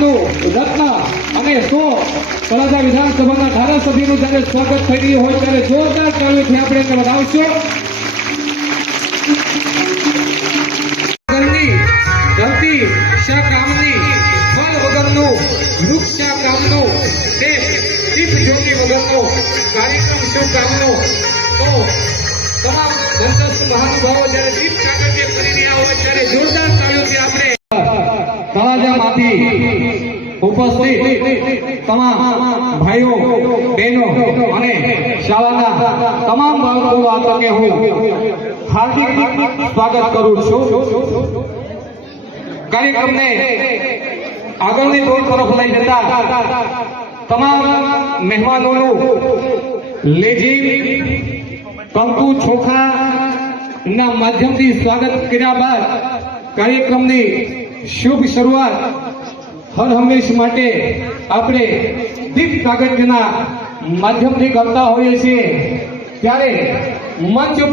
ગામનું રત્ન અને 100 તળાજા વિધાનસભાના ધારાસભ્યનું જ્યારે સ્વાગત થઈ રહ્યું હોય ત્યારે જોરદાર તાળીઓથી આપણે એને વધાવશું. ધરતી શા કામની, ફળ વગરનું, વૃક્ષ શા કામનું, દીપ જ્યોતિ વગરનો કાર્યક્રમ શું કામનો. તો તમામ મંચસ્થ મહાનુભાવો જ્યારે દીપ પ્રાગટ્ય કરી રહ્યા હોય ત્યારે જોરદાર તાળીઓથી આપણે તળાજામાંથી ઉપસ્થિત તમામ ભાઈઓ બહેનો અને શાળાના તમામ બાળકો આ તકે હું હાર્દિક સ્વાગત કરું છું. કાર્યક્રમને આગળની દોર તરફ લઈ જતા તમામ મહેમાનોનું લેઝિમ કંકુ ચોખા ના માધ્યમથી સ્વાગત કર્યા બાદ કાર્યક્રમની શુભ શરૂઆત હર હંમેશ માટે આપણે દીપ પ્રાગટ્યના માધ્યમથી કરતા હોઈએ છીએ. ત્યારે મંચ